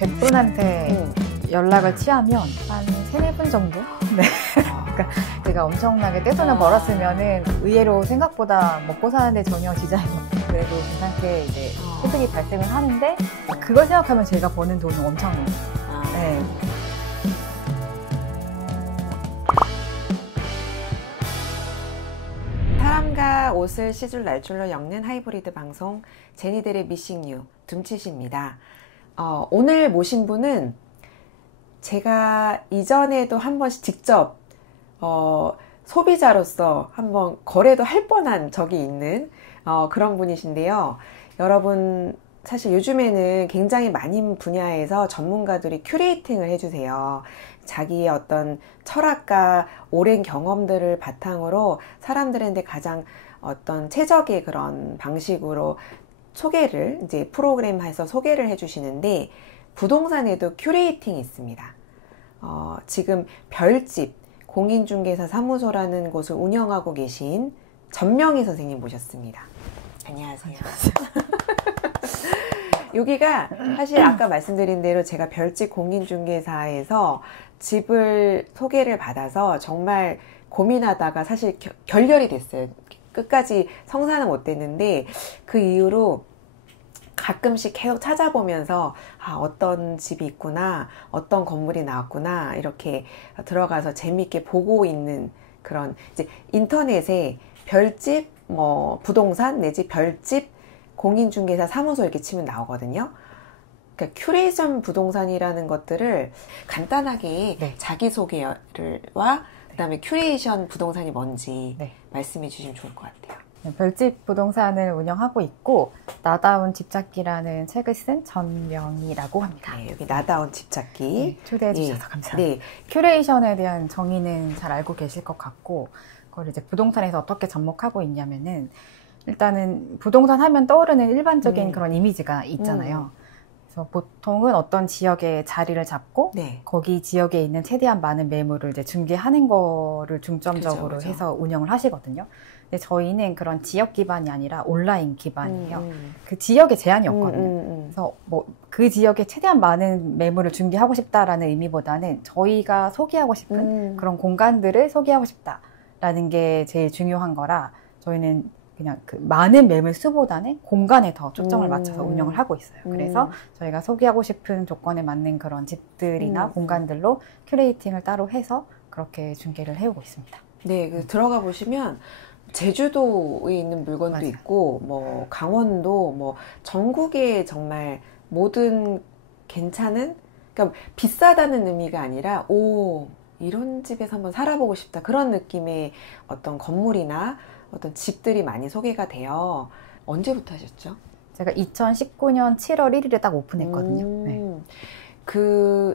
100분한테 연락을 취하면 한 3-4분 정도? 네. 그러니까 제가 엄청나게 떼돈을 벌었으면은 의외로 생각보다 먹고 사는데 전혀 지장이 없고 그래도 괜찮게 이제 소득이 발생을 하는데 그걸 생각하면 제가 버는 돈은 엄청 네. 사람과 옷을 시줄 날줄로 엮는 하이브리드 방송 제니들의 미싱유 둠칫입니다. 오늘 모신 분은 제가 이전에도 한 번씩 직접 소비자로서 한번 거래도 할 뻔한 적이 있는 그런 분이신데요. 여러분 사실 요즘에는 굉장히 많은 분야에서 전문가들이 큐레이팅을 해주세요. 자기의 어떤 철학과 오랜 경험들을 바탕으로 사람들한테 가장 어떤 최적의 그런 방식으로 소개를 이제 프로그램에서 소개를 해주시는데 부동산에도 큐레이팅이 있습니다. 지금 별집 공인중개사 사무소라는 곳을 운영하고 계신 전명희 선생님 모셨습니다. 안녕하세요. 여기가 사실 아까 말씀드린 대로 제가 별집 공인중개사에서 집을 소개를 받아서 정말 고민하다가 사실 결렬이 됐어요. 끝까지 성사는 못 됐는데 그 이후로 가끔씩 계속 찾아보면서 어떤 집이 있구나, 어떤 건물이 나왔구나 이렇게 들어가서 재미있게 보고 있는 그런 이제 인터넷에 별집 부동산 내지 별집 공인중개사 사무소 이렇게 치면 나오거든요. 그러니까 큐레이션 부동산이라는 것들을 간단하게 네. 자기소개와 그다음에 큐레이션 부동산이 뭔지 네. 말씀해 주시면 좋을 것 같아요. 네, 별집 부동산을 운영하고 있고 나다운 집찾기라는 책을 쓴 전명희라고 합니다. 네, 여기 나다운 집찾기 네, 초대해 주셔서 감사합니다. 네. 큐레이션에 대한 정의는 잘 알고 계실 것 같고 그걸 이제 부동산에서 어떻게 접목하고 있냐면은 일단은 부동산 하면 떠오르는 일반적인 그런 이미지가 있잖아요. 그래서 보통은 어떤 지역에 자리를 잡고 네. 거기 지역에 있는 최대한 많은 매물을 이제 중개하는 거를 중점적으로 그죠. 해서 운영을 하시거든요. 근데 저희는 그런 지역 기반이 아니라 온라인 기반이에요. 그 지역에 제한이 없거든요. 그래서 그 지역에 최대한 많은 매물을 중개하고 싶다라는 의미보다는 저희가 소개하고 싶은 그런 공간들을 소개하고 싶다라는 게 제일 중요한 거라 저희는 그냥 그 많은 매물 수보다는 공간에 더 초점을 맞춰서 운영을 하고 있어요. 그래서 저희가 소개하고 싶은 조건에 맞는 그런 집들이나 공간들로 큐레이팅을 따로 해서 그렇게 중개를 해오고 있습니다. 네, 들어가 보시면 제주도에 있는 물건도 맞아요. 있고, 강원도, 전국에 정말 모든 괜찮은, 그러니까 비싸다는 의미가 아니라, 이런 집에서 한번 살아보고 싶다. 그런 느낌의 어떤 건물이나 어떤 집들이 많이 소개가 돼요. 언제부터 하셨죠? 제가 2019년 7월 1일에 딱 오픈했거든요. 네.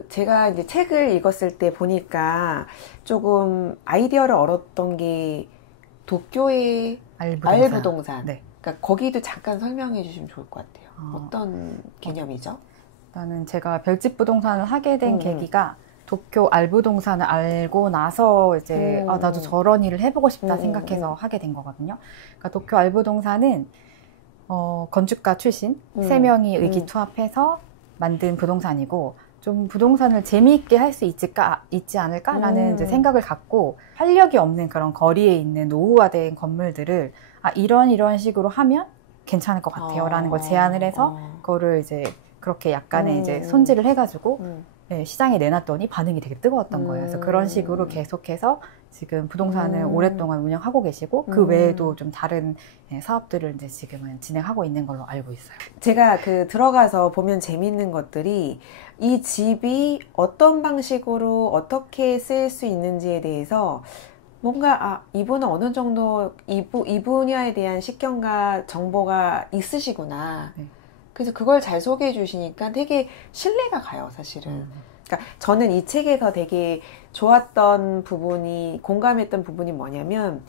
제가 이제 책을 읽었을 때 보니까 조금 아이디어를 얻었던 게 도쿄의 알부동산. 네. 그러니까 거기도 잠깐 설명해 주시면 좋을 것 같아요. 어떤 개념이죠? 나는 제가 별집 부동산을 하게 된 계기가 도쿄 알부동산을 알고 나서 이제 나도 저런 일을 해보고 싶다 생각해서 하게 된 거거든요. 그러니까 도쿄 알부동산은 건축가 출신 3명이 의기투합해서 만든 부동산이고 좀 부동산을 재미있게 할 수 있지 않을까라는 이제 생각을 갖고 활력이 없는 그런 거리에 있는 노후화된 건물들을 이런 식으로 하면 괜찮을 것 같아요라는 걸 제안을 해서 그거를 이제 그렇게 약간의 이제 손질을 해가지고 네, 시장에 내놨더니 반응이 되게 뜨거웠던 거예요. 그래서 그런 식으로 계속해서 지금 부동산을 오랫동안 운영하고 계시고 그 외에도 좀 다른 사업들을 이제 지금은 진행하고 있는 걸로 알고 있어요. 제가 들어가서 보면 재미있는 것들이 이 집이 어떤 방식으로 어떻게 쓰일 수 있는지에 대해서 뭔가 이분은 어느 정도 이 분야에 대한 식견과 정보가 있으시구나. 네. 그래서 그걸 잘 소개해 주시니까 되게 신뢰가 가요, 사실은. 그러니까 저는 이 책에서 되게 좋았던 부분이, 공감했던 부분이 뭐냐면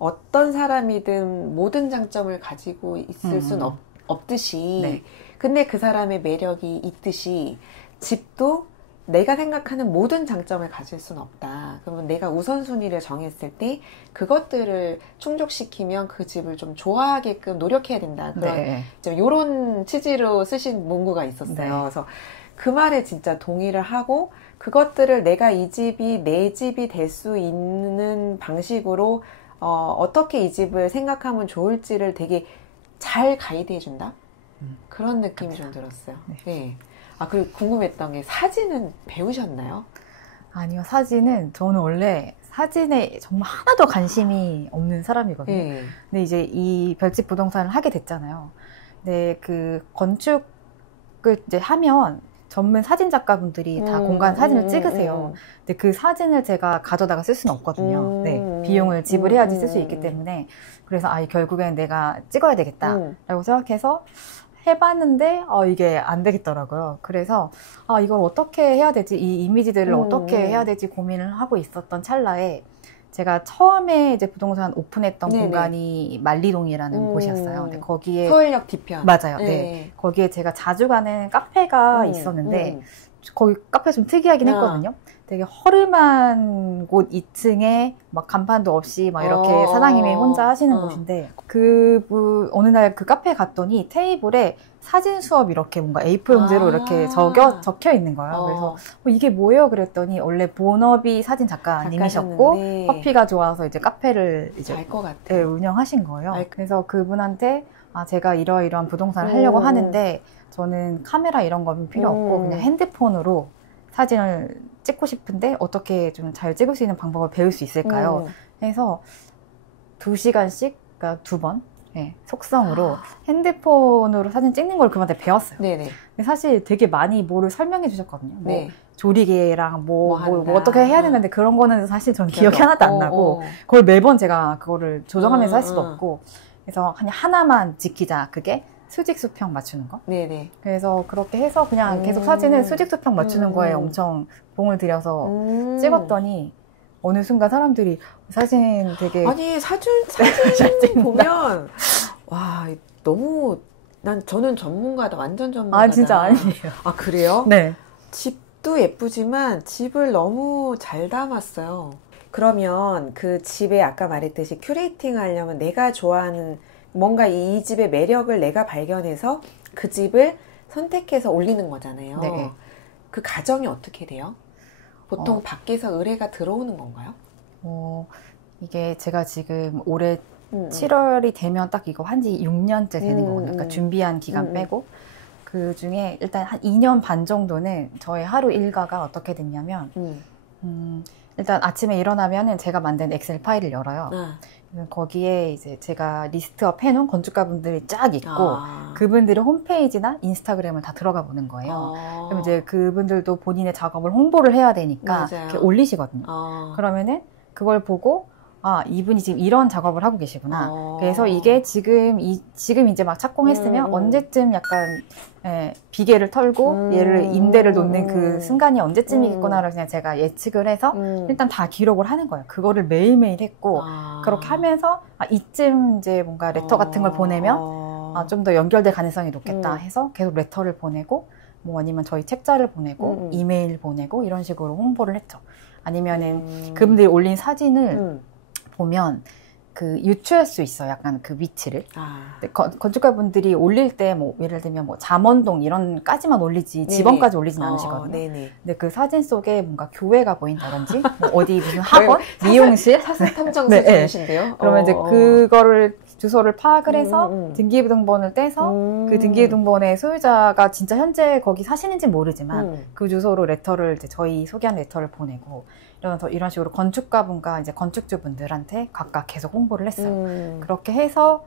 어떤 사람이든 모든 장점을 가지고 있을 수는 없듯이 네. 근데 그 사람의 매력이 있듯이 집도 내가 생각하는 모든 장점을 가질 수는 없다. 그러면 내가 우선순위를 정했을 때 그것들을 충족시키면 그 집을 좀 좋아하게끔 노력해야 된다. 그런 네. 좀 이런 취지로 쓰신 문구가 있었어요. 네. 그래서 그 말에 진짜 동의를 하고 그것들을 내가 이 집이 내 집이 될 수 있는 방식으로 어떻게 이 집을 생각하면 좋을지를 되게 잘 가이드해 준다? 그런 느낌이 좀 들었어요. 네. 네. 아, 그리고 궁금했던 게 사진은 배우셨나요? 아니요, 사진은 저는 원래 사진에 정말 하나도 관심이 없는 사람이거든요. 네. 근데 이제 이 별집 부동산을 하게 됐잖아요. 근데 그 건축을 이제 하면 전문 사진 작가분들이 다 공간 사진을 찍으세요. 근데 그 사진을 제가 가져다가 쓸 수는 없거든요. 네, 비용을 지불해야지 쓸 수 있기 때문에. 그래서 결국엔 내가 찍어야 되겠다라고 생각해서 해봤는데 이게 안 되겠더라고요. 그래서 이걸 어떻게 해야 되지? 이 이미지들을 어떻게 해야 되지? 고민을 하고 있었던 찰나에 제가 처음에 이제 부동산 오픈했던 네네. 공간이 만리동이라는 곳이었어요. 근데 거기에 서울역 뒤편. 맞아요. 네. 네. 거기에 제가 자주 가는 카페가 있었는데 거기 카페 좀 특이하긴 했거든요. 되게 허름한 곳 2층에 막 간판도 없이 막 이렇게 사장님이 혼자 하시는 곳인데 어느 날 그 카페에 갔더니 테이블에 사진 수업 이렇게 뭔가 A4 용지로 이렇게 적혀 있는 거예요. 그래서 이게 뭐예요? 그랬더니 원래 본업이 사진 작가님이셨고 커피가 좋아서 이제 카페를 이제 알 것 같아요. 네, 운영하신 거예요. 그래서 그분한테 제가 이러이러한 부동산을 하려고 하는데 저는 카메라 이런 건 필요 없고 그냥 핸드폰으로 사진을 찍고 싶은데 어떻게 좀 잘 찍을 수 있는 방법을 배울 수 있을까요? 해서 2시간씩, 그러니까 2번, 네, 속성으로 핸드폰으로 사진 찍는 걸 그분한테 배웠어요. 네네. 근데 사실 되게 많이 뭐를 설명해 주셨거든요. 네. 조리개랑 뭐 어떻게 해야 되는데 그런 거는 사실 저는 기억이 하나도 안 나고 그걸 매번 제가 그거를 조정하면서 할 수도 없고 그래서 그냥 하나만 지키자. 그게 수직 수평 맞추는 거. 네네. 그래서 그렇게 해서 그냥 계속 사진을 수직 수평 맞추는 거에 엄청 공을 들여서 찍었더니 어느 순간 사람들이 사진 되게 아니 사진 보면 와 너무 저는 전문가다. 완전 전문가다. 진짜 아니에요. 아 그래요? 네. 집도 예쁘지만 집을 너무 잘 담았어요. 그러면 그 집에 아까 말했듯이 큐레이팅 하려면 내가 좋아하는 뭔가 이 집의 매력을 내가 발견해서 그 집을 선택해서 올리는 거잖아요. 네. 그 과정이 어떻게 돼요? 보통 밖에서 의뢰가 들어오는 건가요? 이게 제가 지금 올해 7월이 되면 딱 이거 한지 6년째 되는 거거든요. 그러니까 준비한 기간 빼고. 그 중에 일단 한 2년 반 정도는 저의 하루 일과가 어떻게 됐냐면, 일단 아침에 일어나면은 제가 만든 엑셀 파일을 열어요. 거기에 이제 제가 리스트업 해놓은 건축가분들이 쫙 있고, 그분들의 홈페이지나 인스타그램을 다 들어가 보는 거예요. 그럼 이제 그분들도 본인의 작업을 홍보를 해야 되니까 이렇게 올리시거든요. 그러면은 그걸 보고, 이분이 지금 이런 작업을 하고 계시구나. 그래서 이게 지금 이제 막 착공했으면 언제쯤 약간, 비계를 털고 얘를 임대를 놓는 그 순간이 언제쯤이겠구나를 그냥 제가 예측을 해서 일단 다 기록을 하는 거예요. 그거를 매일매일 했고, 그렇게 하면서, 이쯤 이제 뭔가 레터 같은 걸 보내면, 좀 더 연결될 가능성이 높겠다 해서 계속 레터를 보내고, 뭐 아니면 저희 책자를 보내고, 이메일 보내고, 이런 식으로 홍보를 했죠. 아니면은 그분들이 올린 사진을 보면 그 유추할 수 있어요. 약간 그 위치를. 건축가분들이 올릴 때 뭐 예를 들면 뭐 잠원동 이런까지만 올리지 지번까지 올리진 않으시거든요. 근데 그 사진 속에 뭔가 교회가 보인다든지 뭐 어디 무슨 학원, 미용실, 사슴탐정 수준이신데요. 그러면 이제 그거를 주소를 파악을 해서 등기부등본을 떼서 그 등기부등본의 소유자가 진짜 현재 거기 사시는지 모르지만 그 주소로 레터를 이제 저희 소개한 레터를 보내고 이런 식으로 건축가분과 이제 건축주분들한테 각각 계속 홍보를 했어요. 그렇게 해서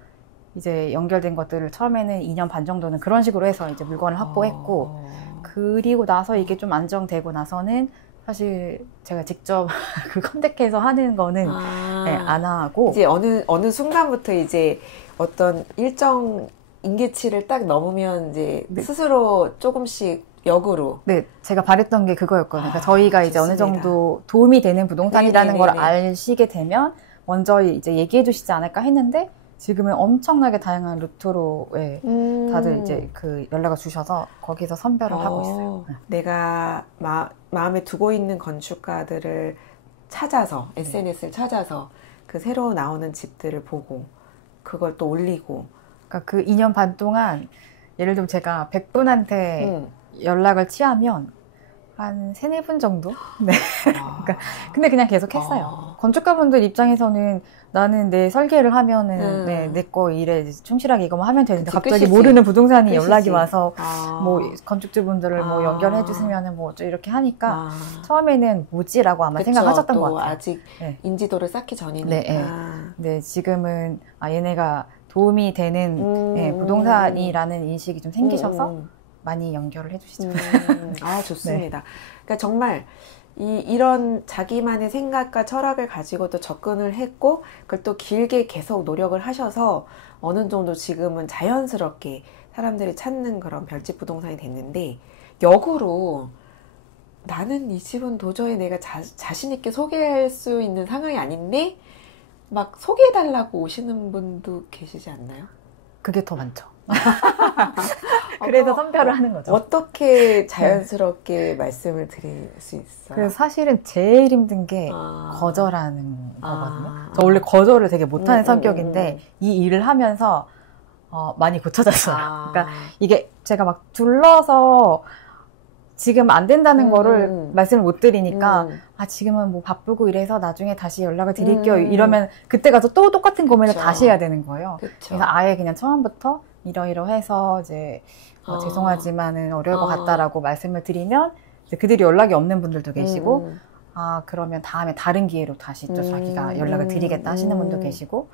이제 연결된 것들을 처음에는 2년 반 정도는 그런 식으로 해서 이제 물건을 확보했고, 그리고 나서 이게 좀 안정되고 나서는 사실 제가 직접 그 컨택해서 하는 거는 안 하고. 이제 어느 순간부터 이제 어떤 일정 임계치를 딱 넘으면 이제 스스로 조금씩 역으로. 네, 제가 바랬던 게 그거였거든요. 그러니까 저희가 이제 어느 정도 도움이 되는 부동산이라는 걸 아시게 되면 먼저 이제 얘기해 주시지 않을까 했는데, 지금은 엄청나게 다양한 루트로 다들 이제 그 연락을 주셔서 거기서 선별을 하고 있어요. 내가 마음에 두고 있는 건축가들을 찾아서 SNS를 찾아서 그 새로 나오는 집들을 보고 그걸 또 올리고. 그러니까 그 2년 반 동안 예를 들면 제가 100분한테 연락을 취하면 한 3-4분 정도? 네. 그러니까 근데 그냥 계속 했어요. 건축가분들 입장에서는 나는 내 설계를 하면은 내 거 일에 충실하게 이거만 하면 되는데 갑자기 끝이지. 모르는 부동산이 끝이지. 연락이 와서 뭐 아. 건축주분들을 뭐 연결해 주시면은 뭐 이렇게 하니까 아. 처음에는 뭐지라고 아마 그쵸, 생각하셨던 또 것 같아요. 아직 네. 인지도를 쌓기 전이니까. 네, 네. 네, 지금은 얘네가 도움이 되는 부동산이라는 인식이 좀 생기셔서 많이 연결을 해주시죠. 아, 좋습니다. 그러니까 정말 이런 자기만의 생각과 철학을 가지고도 접근을 했고, 그걸 또 길게 계속 노력을 하셔서 어느 정도 지금은 자연스럽게 사람들이 찾는 그런 별집 부동산이 됐는데, 역으로 나는 이 집은 도저히 내가 자신 있게 소개할 수 있는 상황이 아닌데 막 소개해달라고 오시는 분도 계시지 않나요? 그게 더 많죠. 그래서 선별을 하는 거죠. 어떻게 자연스럽게 말씀을 드릴 수 있어요? 그래서 사실은 제일 힘든 게 거절하는 거거든요. 저 원래 거절을 되게 못하는 성격인데 이 일을 하면서 많이 고쳐졌어요. 그러니까 이게 제가 막 둘러서 지금 안 된다는 거를 말씀을 못 드리니까 지금은 뭐 바쁘고 이래서 나중에 다시 연락을 드릴게요. 이러면 그때 가서 또 똑같은 고민을 다시 해야 되는 거예요. 그래서 아예 그냥 처음부터 이러이러해서 이제 죄송하지만은 어려울 것 같다라고 말씀을 드리면 이제 그들이 연락이 없는 분들도 계시고 그러면 다음에 다른 기회로 다시 또 자기가 연락을 드리겠다 하시는 분도 계시고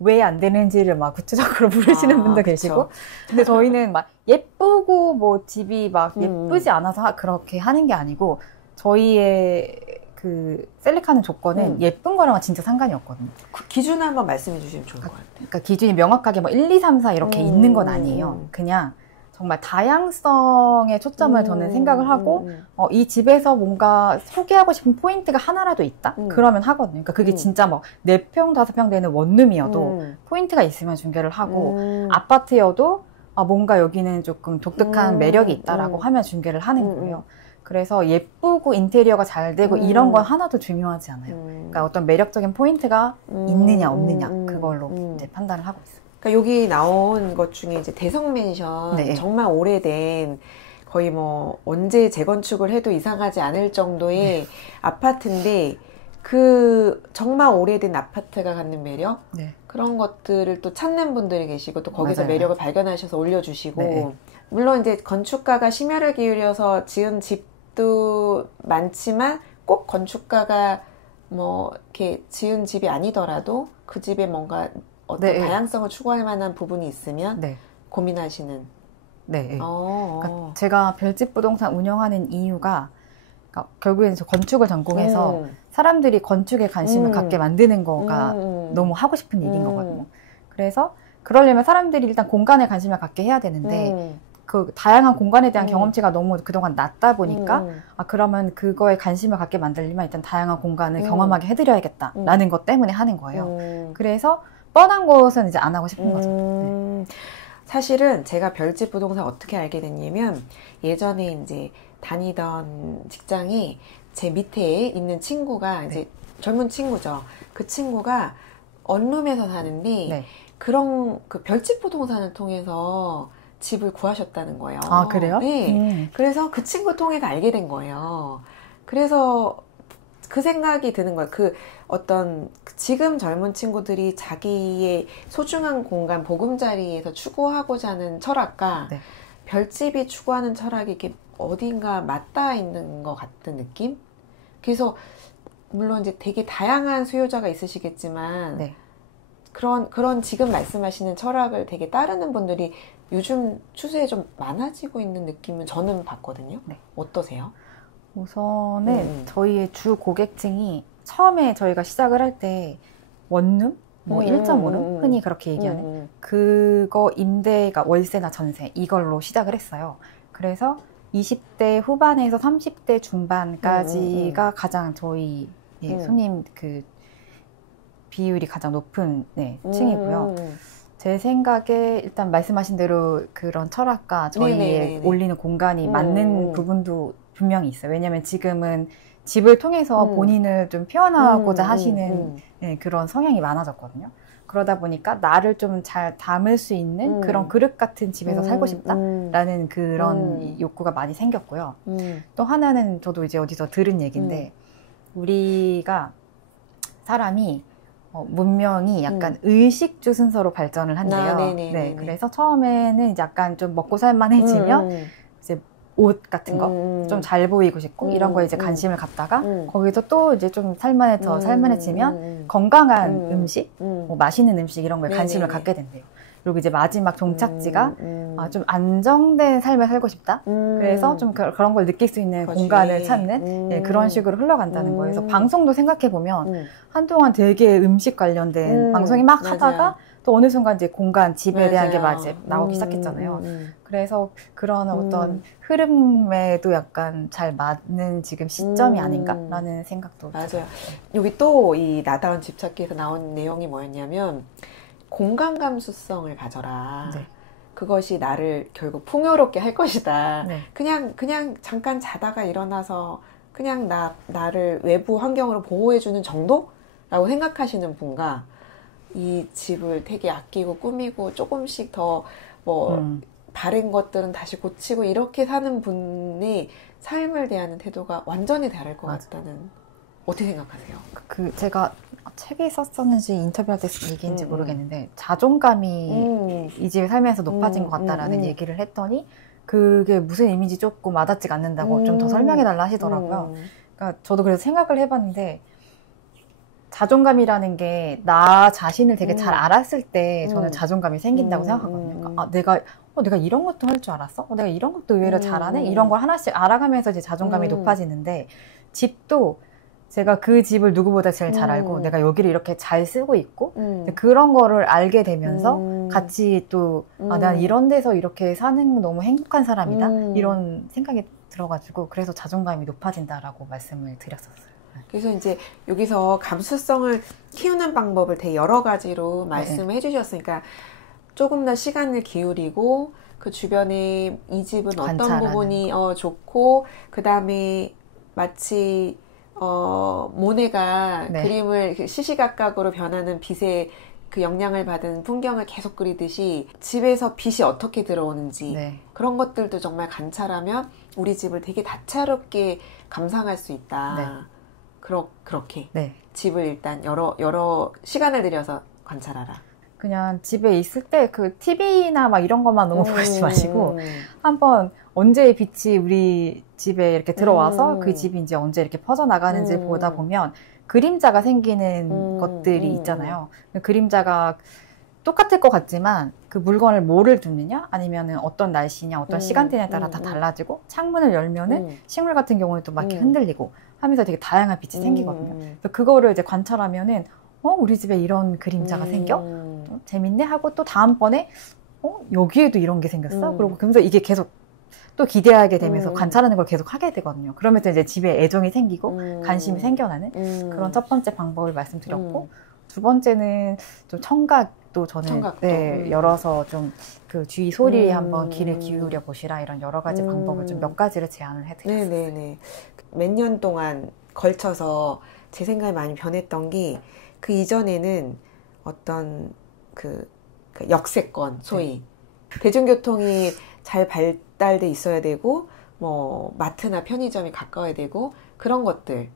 왜 안 되는지를 막 구체적으로 물으시는 분도 계시고 근데 저희는 막 예쁘고 뭐 집이 막 예쁘지 않아서 그렇게 하는 게 아니고 저희의 그 셀렉하는 조건은 예쁜 거랑은 진짜 상관이 없거든요. 그 기준 한번 말씀해 주시면 좋을 것 같아요. 그러니까 기준이 명확하게 뭐 1, 2, 3, 4 이렇게 있는 건 아니에요. 그냥 정말 다양성에 초점을 저는 생각을 하고 이 집에서 뭔가 소개하고 싶은 포인트가 하나라도 있다? 그러면 하거든요. 그러니까 그게 진짜 뭐 4평, 5평 되는 원룸이어도 포인트가 있으면 중개를 하고 아파트여도 뭔가 여기는 조금 독특한 매력이 있다라고 하면 중개를 하는 거예요. 그래서 예쁘고 인테리어가 잘 되고 이런 건 하나도 중요하지 않아요. 그러니까 어떤 매력적인 포인트가 있느냐 없느냐 그걸로 이제 판단을 하고 있어요. 그러니까 여기 나온 것 중에 이제 대성맨션 네. 정말 오래된 거의 뭐 언제 재건축을 해도 이상하지 않을 정도의 아파트인데 그 정말 오래된 아파트가 갖는 매력 그런 것들을 또 찾는 분들이 계시고 또 거기서 매력을 발견하셔서 올려주시고 물론 이제 건축가가 심혈을 기울여서 지은 집도 많지만 꼭 건축가가 뭐 이렇게 지은 집이 아니더라도 그 집에 뭔가 어떤 다양성을 추구할 만한 부분이 있으면 고민하시는. 그러니까 제가 별집 부동산 운영하는 이유가 그러니까 결국에는 저 건축을 전공해서 사람들이 건축에 관심을 갖게 만드는 거가 너무 하고 싶은 일인 거거든요. 그래서 그러려면 사람들이 일단 공간에 관심을 갖게 해야 되는데 그 다양한 공간에 대한 경험치가 너무 그동안 낮다 보니까 그러면 그거에 관심을 갖게 만들려면 일단 다양한 공간을 경험하게 해드려야겠다라는 것 때문에 하는 거예요. 그래서 뻔한 곳은 이제 안 하고 싶은 거죠. 사실은 제가 별집 부동산 어떻게 알게 됐냐면 예전에 이제 다니던 직장이 제 밑에 있는 친구가 이제 젊은 친구죠. 그 친구가 원룸에서 사는데 그런 그 별집 부동산을 통해서 집을 구하셨다는 거예요. 아, 그래요? 네. 그래서 그 친구 통해서 알게 된 거예요. 그래서 그 생각이 드는 거예요. 그 어떤 지금 젊은 친구들이 자기의 소중한 공간, 보금자리에서 추구하고자 하는 철학과 별집이 추구하는 철학이 이렇게 어딘가 맞닿아 있는 것 같은 느낌? 그래서 물론 이제 되게 다양한 수요자가 있으시겠지만 그런 지금 말씀하시는 철학을 되게 따르는 분들이 요즘 추세에 좀 많아지고 있는 느낌은 저는 봤거든요. 어떠세요? 우선은 저희의 주 고객층이 처음에 저희가 시작을 할 때 원룸, 뭐 1.5룸 흔히 그렇게 얘기하는 그거 임대가 월세나 전세 이걸로 시작을 했어요. 그래서 20대 후반에서 30대 중반까지가 가장 저희 손님 그 비율이 가장 높은 층이고요. 제 생각에 일단 말씀하신 대로 그런 철학과 저희의 올리는 공간이 맞는 부분도 분명히 있어요. 왜냐하면 지금은 집을 통해서 본인을 좀 표현하고자 하시는 그런 성향이 많아졌거든요. 그러다 보니까 나를 좀 잘 담을 수 있는 그런 그릇 같은 집에서 살고 싶다라는 그런 욕구가 많이 생겼고요. 또 하나는 저도 이제 어디서 들은 얘기인데 우리가 사람이 문명이 약간 의식주 순서로 발전을 한대요. 네, 그래서 처음에는 이제 약간 좀 먹고 살만해지면 이제 옷 같은 거 좀 잘 보이고 싶고 이런 거에 이제 관심을 갖다가 거기서 또 이제 좀 살만해지면 건강한 음식, 뭐 맛있는 음식 이런 거에 관심을 갖게 된대요. 그리고 이제 마지막 종착지가 좀 안정된 삶을 살고 싶다. 그래서 좀 그런 걸 느낄 수 있는 공간을 찾는 네, 그런 식으로 흘러간다는 거예요. 그래서 방송도 생각해보면 한동안 되게 음식 관련된 방송이 막 맞아요. 하다가 또 어느 순간 이제 공간, 집에 대한 게 맞아요. 이제 나오기 시작했잖아요. 그래서 그런 어떤 흐름에도 약간 잘 맞는 지금 시점이 아닌가라는 생각도 맞아요. 들어요. 여기 또 이 나다운 집찾기에서 나온 내용이 뭐였냐면 공간 감수성을 가져라. 네. 그것이 나를 결국 풍요롭게 할 것이다. 네. 그냥 잠깐 자다가 일어나서 그냥 나를 외부 환경으로 보호해주는 정도라고 생각하시는 분과 이 집을 되게 아끼고 꾸미고 조금씩 더 바른 것들은 다시 고치고 이렇게 사는 분의 삶을 대하는 태도가 완전히 다를 것 같다는, 어떻게 생각하세요? 제가 책에 썼었는지 인터뷰할 때 얘기인지 모르겠는데 자존감이 이 집에 살면서 높아진 것 같다라는 얘기를 했더니 그게 무슨 의미인지 조금 와닿지가 않는다고 좀 더 설명해달라 하시더라고요. 그러니까 저도 그래서 생각을 해봤는데 자존감이라는 게 나 자신을 되게 잘 알았을 때 저는 자존감이 생긴다고 생각하거든요. 그러니까 내가 이런 것도 할 줄 알았어? 내가 이런 것도 의외로 잘하네? 이런 걸 하나씩 알아가면서 이제 자존감이 높아지는데 집도 제가 그 집을 누구보다 제일 잘 알고 내가 여기를 이렇게 잘 쓰고 있고 그런 거를 알게 되면서 같이 또 난 이런 데서 이렇게 사는 너무 행복한 사람이다 이런 생각이 들어가지고 그래서 자존감이 높아진다라고 말씀을 드렸었어요. 그래서 이제 여기서 감수성을 키우는 방법을 되게 여러 가지로 말씀을 해주셨으니까 조금 더 시간을 기울이고 그 주변에 이 집은 어떤 부분이 좋고 그 다음에 마치 모네가 그림을 시시각각으로 변하는 빛에 그 영향을 받은 풍경을 계속 그리듯이 집에서 빛이 어떻게 들어오는지 그런 것들도 정말 관찰하면 우리 집을 되게 다채롭게 감상할 수 있다. 그렇게 집을 일단 여러 시간을 들여서 관찰하라. 그냥 집에 있을 때 그 TV나 막 이런 것만 너무 보지 마시고 한번 언제 빛이 우리 집에 이렇게 들어와서 그 집이 이제 언제 이렇게 퍼져나가는지 보다 보면 그림자가 생기는 것들이 있잖아요. 그림자가 똑같을 것 같지만 그 물건을 뭐를 두느냐 아니면은 어떤 날씨냐 어떤 시간대에 따라 다 달라지고 창문을 열면은 식물 같은 경우는 또 막 이렇게 흔들리고 하면서 되게 다양한 빛이 생기거든요. 그래서 그거를 이제 관찰하면은 우리 집에 이런 그림자가 생겨? 재밌네? 하고 또 다음번에 여기에도 이런 게 생겼어? 그리고 그러면서 이게 계속 또 기대하게 되면서 관찰하는 걸 계속 하게 되거든요. 그러면서 이제 집에 애정이 생기고 관심이 생겨나는 그런 첫 번째 방법을 말씀드렸고 두 번째는 좀 청각도 저는 열어서 좀 그 주위 소리에 한번 귀를 기울여 보시라 이런 여러 가지 방법을 좀 몇 가지를 제안을 해드렸어요. 네네네. 몇 년 동안 걸쳐서 제 생각이 많이 변했던 게 그 이전에는 어떤 그 역세권 소위 대중교통이 잘 발달돼 있어야 되고 뭐 마트나 편의점이 가까워야 되고 그런 것들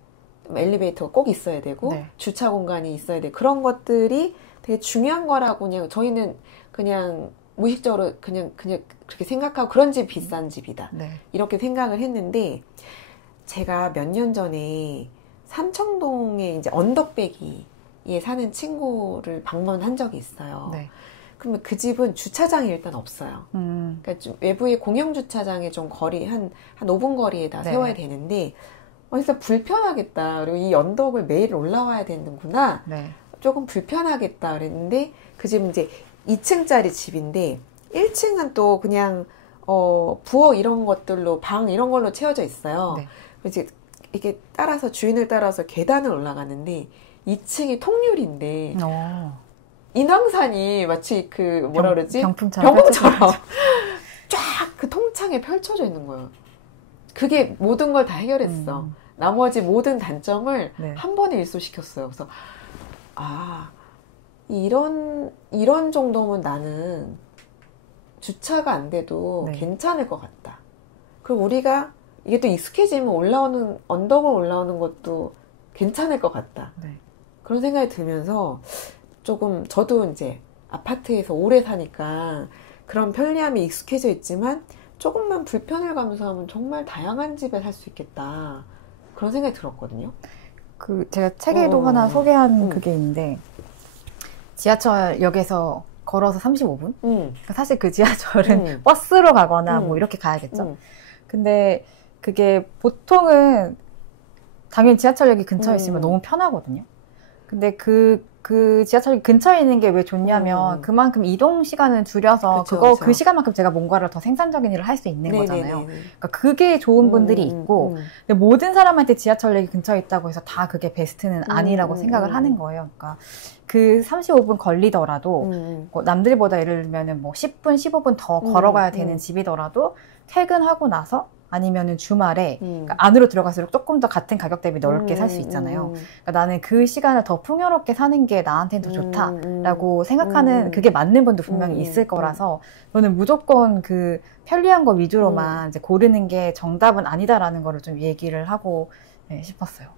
엘리베이터가 꼭 있어야 되고 주차 공간이 있어야 되고 그런 것들이 되게 중요한 거라고 그냥 저희는 그냥 무의식적으로 그냥 그렇게 생각하고 그런 집 비싼 집이다 이렇게 생각을 했는데 제가 몇 년 전에 삼청동에 이제 언덕배기에 사는 친구를 방문한 적이 있어요. 그러면 그 집은 주차장이 일단 없어요. 그러니까 좀 외부의 공영 주차장에 좀 거리 한 5분 거리에다 세워야 되는데 그래서 불편하겠다. 그리고 이 언덕을 매일 올라와야 되는구나. 조금 불편하겠다 그랬는데 그 집은 이제 2층짜리 집인데 1층은 또 그냥 부엌 이런 것들로 방 이런 걸로 채워져 있어요. 이제 이게 따라서 주인을 따라서 계단을 올라가는데 2층이 통유리인데 인왕산이 마치 그 뭐라 그러지? 병풍처럼 쫙 그 통창에 펼쳐져 있는 거예요. 그게 모든 걸 다 해결했어. 나머지 모든 단점을 한 번에 일소시켰어요. 그래서 이런 정도면 나는 주차가 안 돼도 네. 괜찮을 것 같다. 그리고 우리가 이게 또 익숙해지면 언덕을 올라오는 것도 괜찮을 것 같다. 네. 그런 생각이 들면서 조금 저도 이제 아파트에서 오래 사니까 그런 편리함이 익숙해져 있지만 조금만 불편을 감수하면 정말 다양한 집에 살 수 있겠다. 그런 생각이 들었거든요. 제가 책에도 하나 소개한 그게 있는데, 지하철역에서 걸어서 35분? 사실 그 지하철은 버스로 가거나 뭐 이렇게 가야겠죠. 근데 그게 보통은 당연히 지하철역이 근처에 있으면 너무 편하거든요. 근데 그 지하철 근처에 있는 게 왜 좋냐면 그만큼 이동 시간을 줄여서 그쵸. 그 시간만큼 제가 뭔가를 더 생산적인 일을 할 수 있는 거잖아요. 네네네. 그러니까 그게 좋은 분들이 있고 근데 모든 사람한테 지하철역이 근처에 있다고 해서 다 그게 베스트는 아니라고 생각을 하는 거예요. 그러니까 그 35분 걸리더라도 뭐 남들보다 예를 들면은 뭐 10분, 15분 더 걸어가야 되는 집이더라도 퇴근하고 나서 아니면은 주말에 그러니까 안으로 들어갈수록 조금 더 같은 가격 대비 넓게 살 수 있잖아요. 그러니까 나는 그 시간을 더 풍요롭게 사는 게 나한테는 더 좋다라고 생각하는 그게 맞는 분도 분명히 있을 거라서 저는 무조건 그 편리한 거 위주로만 이제 고르는 게 정답은 아니다라는 거를 좀 얘기를 하고 싶었어요.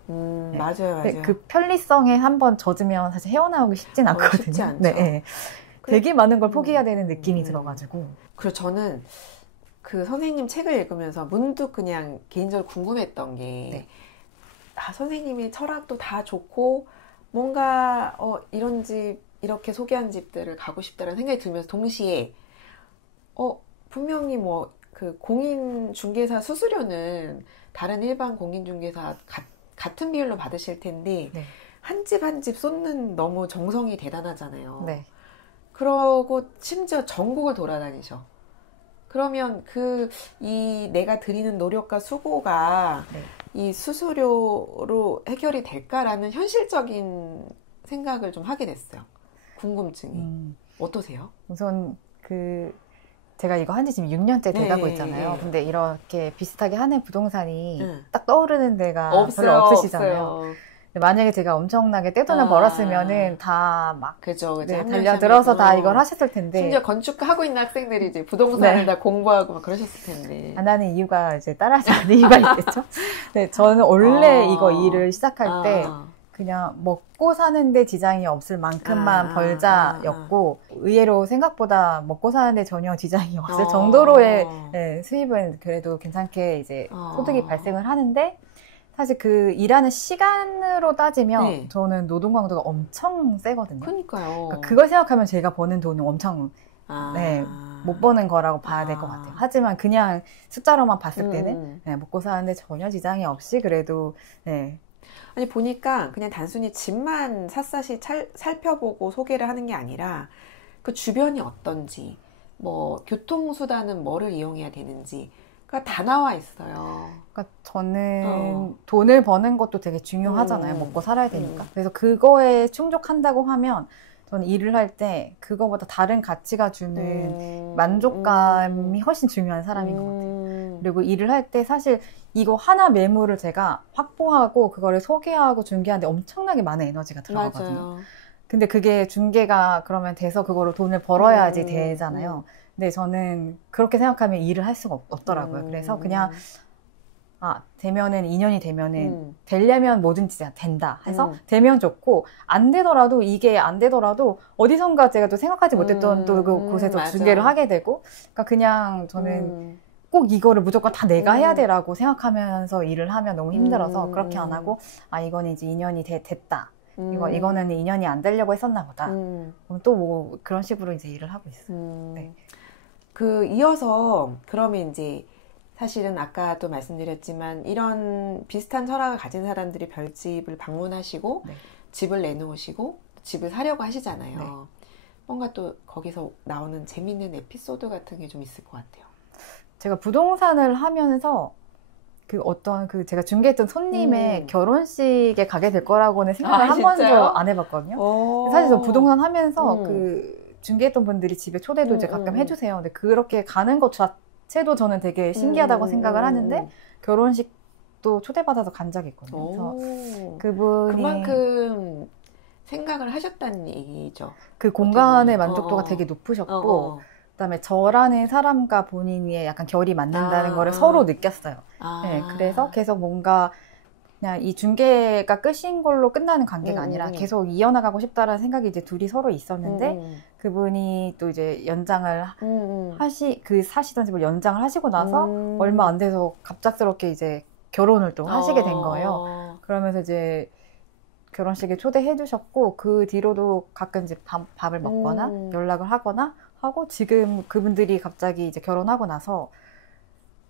네. 맞아요. 그 편리성에 한번 젖으면 사실 헤어나오기 쉽진 않거든요. 쉽지 않죠. 네. 되게 많은 걸 포기해야 되는 느낌이 들어가지고. 그리고 저는 그 선생님 책을 읽으면서 문득 그냥 개인적으로 궁금했던 게, 선생님의 철학도 다 좋고, 뭔가, 이런 집, 이렇게 소개한 집들을 가고 싶다는 생각이 들면서 동시에, 분명히 뭐, 그 공인중개사 수수료는 다른 일반 공인중개사 같은 비율로 받으실 텐데, 한 집 한 집 쏟는 너무 정성이 대단하잖아요. 네. 그러고 심지어 전국을 돌아다니셔. 그러면 내가 드리는 노력과 수고가 이 수수료로 해결이 될까라는 현실적인 생각을 좀 하게 됐어요. 궁금증이. 어떠세요? 우선 제가 이거 한지 지금 6년째 돼가고 있잖아요. 근데 이렇게 비슷하게 하는 부동산이 딱 떠오르는 데가 별로 없으시잖아요. 없어요. 만약에 제가 엄청나게 떼돈을 벌었으면은 다 막 그죠. 달려들어서 다 이걸 하셨을 텐데 심지어 건축 하고 있는 학생들이 이제 부동산을 다 공부하고 막 그러셨을 텐데 안 하는 이유가 이제 따라하지 않는 이유가 있겠죠. 네, 저는 원래 이거 일을 시작할 때 그냥 먹고 사는데 지장이 없을 만큼만 벌자였고 의외로 생각보다 먹고 사는데 전혀 지장이 없을 정도로의 수입은 그래도 괜찮게 이제 소득이 발생을 하는데 사실 그 일하는 시간으로 따지면 저는 노동 강도가 엄청 세거든요. 그러니까요. 그러니까 그걸 생각하면 제가 버는 돈은 엄청 못 버는 거라고 봐야 될 것 같아요. 하지만 그냥 숫자로만 봤을 때는 먹고 사는데 전혀 지장이 없이 그래도 아니 보니까 그냥 단순히 집만 샅샅이 살펴보고 소개를 하는 게 아니라 그 주변이 어떤지 뭐 교통수단은 뭐를 이용해야 되는지 그러니까 다 나와 있어요. 그러니까 저는 돈을 버는 것도 되게 중요하잖아요. 먹고 살아야 되니까. 그래서 그거에 충족한다고 하면 저는 일을 할 때 그거보다 다른 가치가 주는 만족감이 훨씬 중요한 사람인 것 같아요. 그리고 일을 할 때 사실 이거 하나 매물을 제가 확보하고 그거를 소개하고 중개하는데 엄청나게 많은 에너지가 들어가거든요. 맞아요. 근데 그게 중개가 그러면 돼서 그거로 돈을 벌어야지 되잖아요. 근데 저는 그렇게 생각하면 일을 할 수가 없더라고요. 그래서 그냥 되면은 2년이 되면은 되려면 뭐든지 된다 해서 되면 좋고 안 되더라도 이게 안 되더라도 어디선가 제가 또 생각하지 못했던 또 그 곳에서 중개를 하게 되고 그러니까 그냥 저는 꼭 이거를 무조건 다 내가 해야 되라고 생각하면서 일을 하면 너무 힘들어서 그렇게 안 하고 이거는 이제 2년이 됐다. 이거는 2년이 안 되려고 했었나 보다. 그럼 또 뭐 그런 식으로 이제 일을 하고 있어요. 네. 이어서 그러면 이제 사실은 아까도 말씀드렸지만 이런 비슷한 철학을 가진 사람들이 별집을 방문하시고 집을 내놓으시고 집을 사려고 하시잖아요. 뭔가 또 거기서 나오는 재밌는 에피소드 같은 게 좀 있을 것 같아요. 제가 부동산을 하면서 제가 중개했던 손님의 결혼식에 가게 될 거라고는 생각을 한 번도 안 해봤거든요. 사실 저 부동산 하면서 중개했던 분들이 집에 초대도 이제 가끔 해주세요. 근데 그렇게 가는 것 자체도 저는 되게 신기하다고 생각을 하는데 결혼식도 초대받아서 간 적이 있거든요. 그래서 그분이 그만큼 생각을 하셨다는 얘기죠. 그 공간의 보면. 만족도가 되게 높으셨고, 어. 그다음에 저라는 사람과 본인이 약간 결이 맞는다는 거를 서로 느꼈어요. 네, 그래서 계속 뭔가 그냥 이 중계가 끝인 걸로 끝나는 관계가 아니라 계속 이어나가고 싶다라는 생각이 이제 둘이 서로 있었는데, 그분이 또 이제 연장을 그 사시던 집을 연장을 하시고 나서 얼마 안 돼서 갑작스럽게 이제 결혼을 또 하시게 된 거예요. 그러면서 이제 결혼식에 초대해 주셨고, 그 뒤로도 가끔 이제 밥을 먹거나 연락을 하거나 하고, 지금 그분들이 갑자기 이제 결혼하고 나서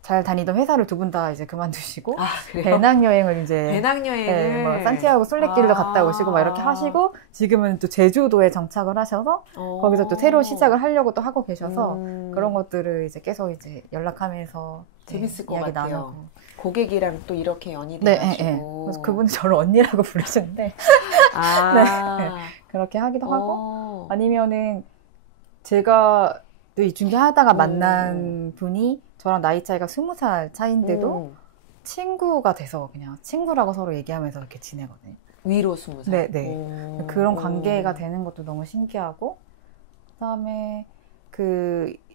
잘 다니던 회사를 두 분 다 이제 그만두시고, 배낭여행을 이제, 배낭여행을, 네, 뭐 산티아고 순례길도 갔다 오시고 막 이렇게 하시고, 지금은 또 제주도에 정착을 하셔서, 거기서 또 새로 시작을 하려고 또 하고 계셔서, 그런 것들을 이제 계속 이제 연락하면서 재밌을 것 이야기 같아요. 나누고. 고객이랑 또 이렇게 연이 네, 돼가지고. 네. 그래서 그분이 저를 언니라고 부르시는데, 네, 그렇게 하기도 하고, 아니면은 제가 또 이 중계하다가 만난 분이 저랑 나이 차이가 20살 차이인데도 친구가 돼서 그냥 친구라고 서로 얘기하면서 이렇게 지내거든요. 위로 20살? 네, 네. 그런 관계가 되는 것도 너무 신기하고, 그다음에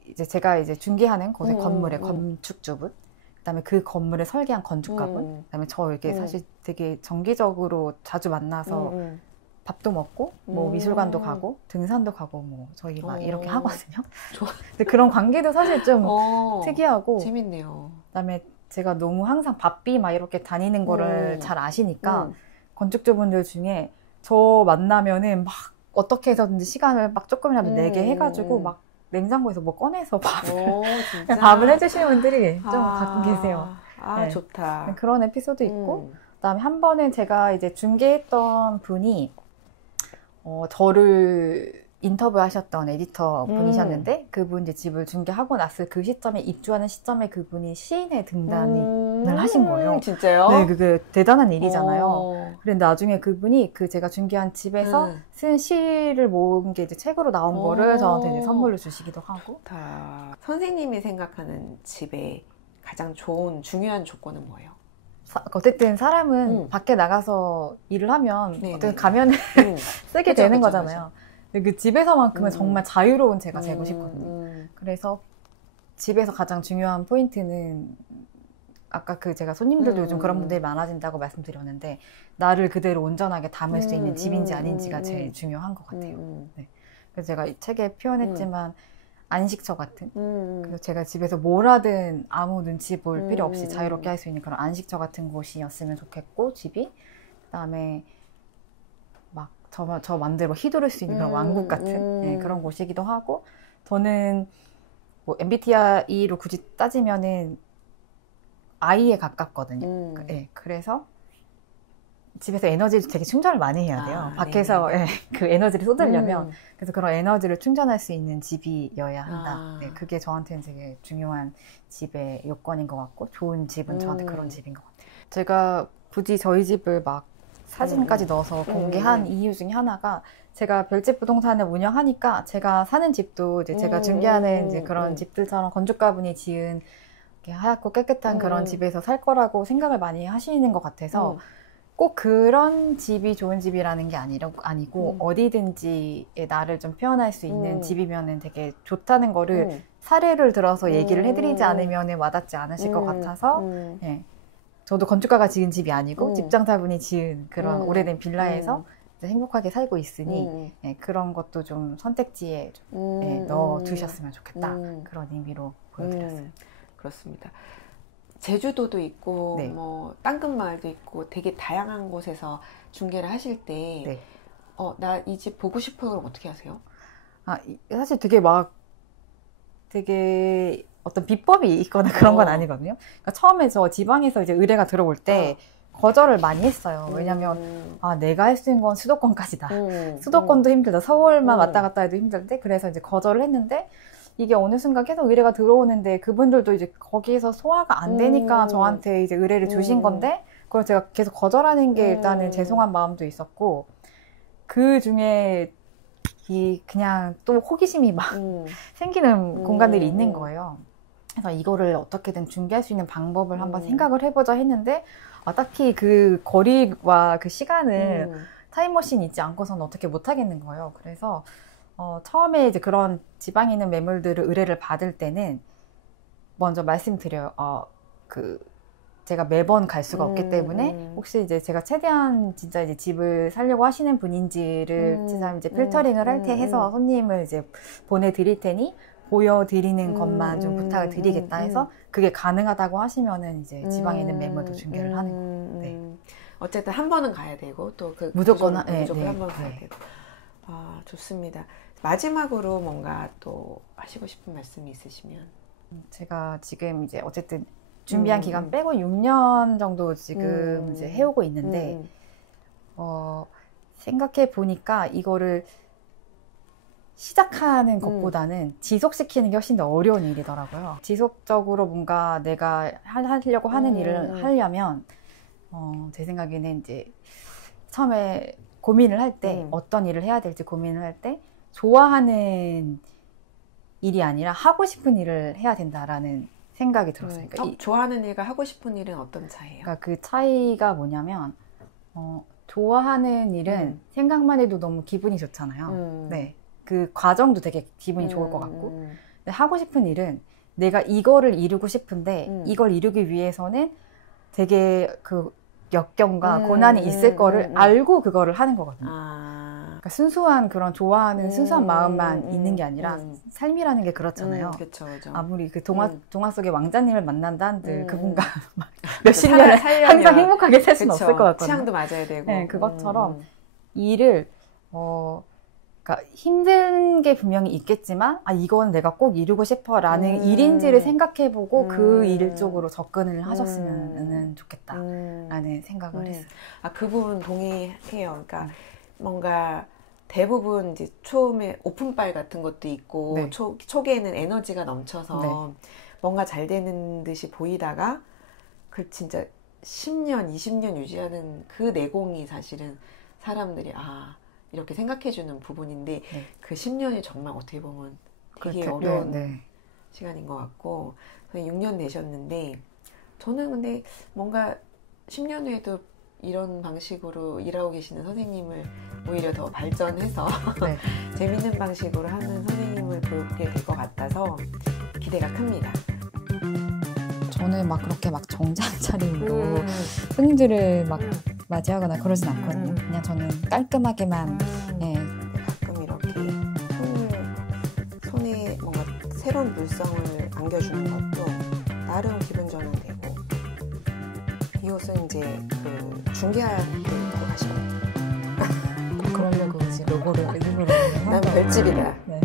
이제 제가 이제 중개하는 곳의 건물의 건축주분, 그다음에 그 건물을 설계한 건축가분, 그다음에 저 이렇게 사실 되게 정기적으로 자주 만나서 밥도 먹고, 뭐 미술관도 가고, 등산도 가고, 뭐 저희 막 이렇게 하거든요. 근데 그런 관계도 사실 좀 특이하고 재밌네요. 그다음에 제가 너무 항상 바삐 막 이렇게 다니는 거를 잘 아시니까 건축주분들 중에 저 만나면은 막 어떻게 해서든지 시간을 막 조금이라도 내게 해가지고 막 냉장고에서 뭐 꺼내서 밥을 해주시는 분들이 좀 가끔 계세요. 네. 좋다. 그런 에피소드 있고, 그다음에 한 번은 제가 이제 중개했던 분이 저를 인터뷰하셨던 에디터 분이셨는데, 그분 이제 집을 중개하고 났을 그 시점에, 입주하는 시점에 그분이 시인의 등단을 하신 거예요. 진짜요? 네, 그게 대단한 일이잖아요. 그런데 나중에 그분이 제가 중개한 집에서 쓴 시를 모은 게 이제 책으로 나온 거를 저한테 이제 선물로 주시기도 하고. 좋다. 선생님이 생각하는 집의 가장 좋은, 중요한 조건은 뭐예요? 어쨌든 사람은 밖에 나가서 일을 하면 어쨌든 가면을 쓰게 되는 거잖아요. 그 집에서만큼은 정말 자유로운 제가 되고 싶거든요. 그래서 집에서 가장 중요한 포인트는 아까 제가 손님들도 요즘 그런 분들이 많아진다고 말씀드렸는데, 나를 그대로 온전하게 담을 수 있는 집인지 아닌지가 제일 중요한 것 같아요. 네. 그래서 제가 이 책에 표현했지만 안식처 같은, 그래서 제가 집에서 뭘 하든 아무 눈치 볼 필요 없이 자유롭게 할 수 있는 그런 안식처 같은 곳이었으면 좋겠고, 집이. 그다음에 막 저 맘대로 휘두를 수 있는 그런 왕국 같은, 네, 그런 곳이기도 하고, 저는 뭐 MBTI로 굳이 따지면은 I에 가깝거든요. 네, 그래서 집에서 에너지를 되게 충전을 많이 해야 돼요. 밖에서 그 에너지를 쏟으려면. 그래서 그런 에너지를 충전할 수 있는 집이어야 한다. 네, 그게 저한테는 되게 중요한 집의 요건인 것 같고, 좋은 집은 저한테 그런 집인 것 같아요. 제가 굳이 저희 집을 막 사진까지 넣어서 공개한 이유 중에 하나가, 제가 별집 부동산을 운영하니까 제가 사는 집도 이제 제가 중개하는 이제 그런 집들처럼 건축가분이 지은 하얗고 깨끗한 그런 집에서 살 거라고 생각을 많이 하시는 것 같아서, 꼭 그런 집이 좋은 집이라는 게 아니고 어디든지에 나를 좀 표현할 수 있는 집이면은 되게 좋다는 거를 사례를 들어서 얘기를 해드리지 않으면 와닿지 않으실 것 같아서, 네. 저도 건축가가 지은 집이 아니고 집장사분이 지은 그런 오래된 빌라에서 이제 행복하게 살고 있으니 네, 그런 것도 좀 선택지에 좀, 네, 넣어두셨으면 좋겠다. 그런 의미로 보여드렸어요. 그렇습니다. 제주도도 있고, 네. 뭐 땅끝마을도 있고, 되게 다양한 곳에서 중개를 하실 때, 네. 나 이 집 보고 싶어요. 그럼 어떻게 하세요? 사실 되게 어떤 비법이 있거나 그런 건 아니거든요. 그러니까 처음에 저 지방에서 이제 의뢰가 들어올 때 거절을 많이 했어요. 왜냐면 내가 할 수 있는 건 수도권까지다. 수도권도 힘들다. 서울만 왔다 갔다 해도 힘들대. 그래서 이제 거절을 했는데, 이게 어느 순간 계속 의뢰가 들어오는데 그분들도 이제 거기에서 소화가 안 되니까 저한테 이제 의뢰를 주신 건데, 그걸 제가 계속 거절하는 게 일단은 죄송한 마음도 있었고, 그 중에 그냥 또 호기심이 막 생기는 공간들이 있는 거예요. 그래서 이거를 어떻게든 중개할 수 있는 방법을 한번 생각을 해보자 했는데, 딱히 그 거리와 그 시간을 타임머신 있지 않고서는 어떻게 못 하겠는 거예요. 그래서 처음에 이제 그런 지방에 있는 매물들을 의뢰를 받을 때는 먼저 말씀드려요. 제가 매번 갈 수가 없기 때문에 혹시 이제 제가 최대한 진짜 이제 집을 살려고 하시는 분인지를 제가 이제 필터링을 할 때 해서 손님을 이제 보내드릴 테니 보여드리는 것만 좀 부탁을 드리겠다 해서 그게 가능하다고 하시면은 이제 지방에 있는 매물도 중개를 하는 거예요. 네. 어쨌든 한 번은 가야 되고 또 그 무조건 한 번 가야 네. 되고. 아, 좋습니다. 마지막으로 뭔가 또 하시고 싶은 말씀이 있으시면. 제가 지금 이제 어쨌든 준비한 기간 빼고 6년 정도 지금 이제 해오고 있는데, 생각해 보니까 이거를 시작하는 것보다는 지속시키는 게 훨씬 더 어려운 일이더라고요. 지속적으로 뭔가 내가 하려고 하는 일을 하려면, 제 생각에는 이제 처음에 고민을 할 때, 어떤 일을 해야 될지 고민을 할 때, 좋아하는 일이 아니라 하고 싶은 일을 해야 된다라는 생각이 들었어요. 그러니까 좋아하는 일과 하고 싶은 일은 어떤 차이예요? 그러니까 그 차이가 뭐냐면, 좋아하는 일은 생각만 해도 너무 기분이 좋잖아요. 네. 그 과정도 되게 기분이 좋을 것 같고. 근데 하고 싶은 일은 내가 이거를 이루고 싶은데, 이걸 이루기 위해서는 되게 그 역경과 고난이 있을 거를 알고 그거를 하는 거거든요. 그러니까 순수한 그런 좋아하는 순수한 마음만 있는 게 아니라 삶이라는 게 그렇잖아요. 그쵸. 아무리 그 동화 속의 왕자님을 만난다 한들 그분과 몇십 년을 살려면, 항상 행복하게 살 수는 없을 것 같거든요. 취향도 맞아야 되고. 네, 그것처럼 일을 그러니까 힘든 게 분명히 있겠지만 이건 내가 꼭 이루고 싶어라는 일인지를 생각해보고 그 일 쪽으로 접근을 하셨으면 좋겠다라는 생각을 했어요. 그 부분 동의해요. 그러니까 뭔가 대부분 이제 처음에 오픈빨 같은 것도 있고 네. 초기에는 에너지가 넘쳐서 네. 뭔가 잘 되는 듯이 보이다가 그 진짜 10년, 20년 유지하는 그 내공이 사실은 사람들이 이렇게 생각해주는 부분인데 네. 그 10년이 정말 어떻게 보면 되게 그렇죠. 어려운 시간인 것 같고 6년 되셨는데 저는 근데 뭔가 10년 후에도 이런 방식으로 일하고 계시는 선생님을 오히려 더 발전해서 네. 재밌는 방식으로 하는 선생님을 보게 될 것 같아서 기대가 큽니다. 저는 막 그렇게 막 정장 차림으로 손님들을 막 맞이하거나 그러진 않거든요. 그냥 저는 깔끔하게만 가끔 이렇게 손에 뭔가 새로운 물성을 안겨주는 것도 나름 기분 전환되고 이 옷은 이제 그 중개할 때 입고 가시거든요. 그러려고 이제 로고를 일부러 난 별집이다. 네.